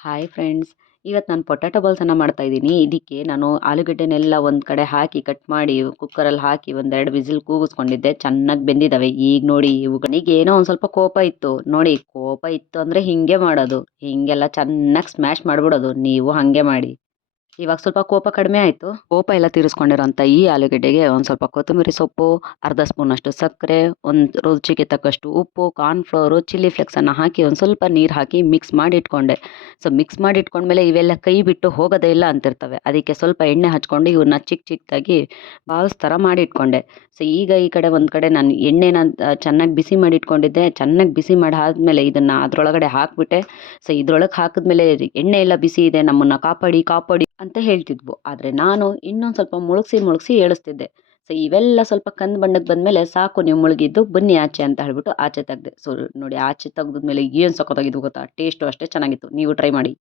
Hi friends, ಇವತ್ತು ನಾನು potato ಬಾಲ್ಸನ್ನು ಮಾಡ್ತಾ ಇದ್ದೀನಿ. ಇದಕ್ಕೆ ನಾನು ಆಲೂಗಡ್ಡೆನೆಲ್ಲ ಒಂದು ಕಡೆ ಹಾಕಿ ಕಟ್ ಮಾಡಿ ಕುಕ್ಕರಲ್ಲಿ ಹಾಕಿ ಒಂದೆರಡು ವಿಸಿಲ್ ಕೂಗಿಸ್ಕೊಂಡಿದ್ದೆ. ಚೆನ್ನಾಗಿ ಬೆಂದಿದ್ದಾವೆ. ಈಗ ನೋಡಿ ಇವುಗಳಿಗೆ ಏನೋ ಒಂದು ಸ್ವಲ್ಪ ಕೋಪ ಇತ್ತು. ನೋಡಿ, ಕೋಪ ಇತ್ತು ಅಂದರೆ ಹಿಂಗೆ ಮಾಡೋದು, ಹಿಂಗೆಲ್ಲ ಚೆನ್ನಾಗಿ ಸ್ಮ್ಯಾಶ್ ಮಾಡಿಬಿಡೋದು. ನೀವು ಹಾಗೆ ಮಾಡಿ. ಇವಾಗ ಸ್ವಲ್ಪ ಕೋಪ ಕಡಿಮೆ ಆಯಿತು. ಕೋಪ ಎಲ್ಲ ತೀರಿಸ್ಕೊಂಡಿರೋಂಥ ಈ ಆಲೂಗೆಡ್ಡೆಗೆ ಒಂದು ಸ್ವಲ್ಪ ಕೊತ್ತಂಬರಿ ಸೊಪ್ಪು, ಅರ್ಧ ಸ್ಪೂನಷ್ಟು ಸಕ್ಕರೆ, ಒಂದು ರುಚಿಗೆ ತಕ್ಕಷ್ಟು ಉಪ್ಪು, ಕಾರ್ನ್‌ಫ್ಲೋರು, ಚಿಲ್ಲಿ ಫ್ಲೇಕ್ಸನ್ನು ಹಾಕಿ ಒಂದು ಸ್ವಲ್ಪ ನೀರು ಹಾಕಿ ಮಿಕ್ಸ್ ಮಾಡಿ ಇಟ್ಕೊಂಡೆ. ಸೊ ಮಿಕ್ಸ್ ಮಾಡಿ ಇಟ್ಕೊಂಡ್ಮೇಲೆ ಇವೆಲ್ಲ ಕೈ ಬಿಟ್ಟು ಹೋಗೋದೇ ಇಲ್ಲ ಅಂತಿರ್ತವೆ. ಅದಕ್ಕೆ ಸ್ವಲ್ಪ ಎಣ್ಣೆ ಹಚ್ಕೊಂಡು ಇವನ್ನ ಚಿಕ್ಕ ಚಿಕ್ಕದಾಗಿ ಬಾಲ್ಸ್ ಥರ ಮಾಡಿ ಇಟ್ಕೊಂಡೆ. ಸೊ ಈಗ ಈ ಕಡೆ ಒಂದು ಕಡೆ ನಾನು ಎಣ್ಣೆನ ಚೆನ್ನಾಗಿ ಬಿಸಿ ಮಾಡಿ ಇಟ್ಕೊಂಡಿದ್ದೆ. ಚೆನ್ನಾಗಿ ಬಿಸಿ ಮಾಡಿ ಆದಮೇಲೆ ಇದನ್ನು ಅದರೊಳಗಡೆ ಹಾಕಿಬಿಟ್ಟೆ. ಸೊ ಇದ್ರೊಳಗೆ ಹಾಕಿದ್ಮೇಲೆ ಎಣ್ಣೆ ಎಲ್ಲ ಬಿಸಿ ಇದೆ, ನಮ್ಮನ್ನು ಕಾಪಾಡಿ ಕಾಪಾಡಿ ಅಂತ ಹೇಳ್ತಿದ್ವು. ಆದರೆ ನಾನು ಇನ್ನೊಂದು ಸ್ವಲ್ಪ ಮುಳುಗಿಸಿ ಏಳಿಸ್ತಿದ್ದೆ. ಸೊ ಇವೆಲ್ಲ ಸ್ವಲ್ಪ ಕಂದು ಬಣ್ಣಕ್ಕೆ ಬಂದಮೇಲೆ ಸಾಕು ನೀವು ಮುಳುಗಿದ್ದು, ಬನ್ನಿ ಆಚೆ ಅಂತ ಹೇಳ್ಬಿಟ್ಟು ಆಚೆ ತೆಗ್ದೆ. ಸೊ ನೋಡಿ, ಆಚೆ ತೆಗೆದ್ಮೇಲೆ ಏನು ಸಖತ್ತಾಗಿದ್ವು ಗೊತ್ತಾ? ಟೇಸ್ಟು ಅಷ್ಟೇ ಚೆನ್ನಾಗಿತ್ತು. ನೀವು ಟ್ರೈ ಮಾಡಿ.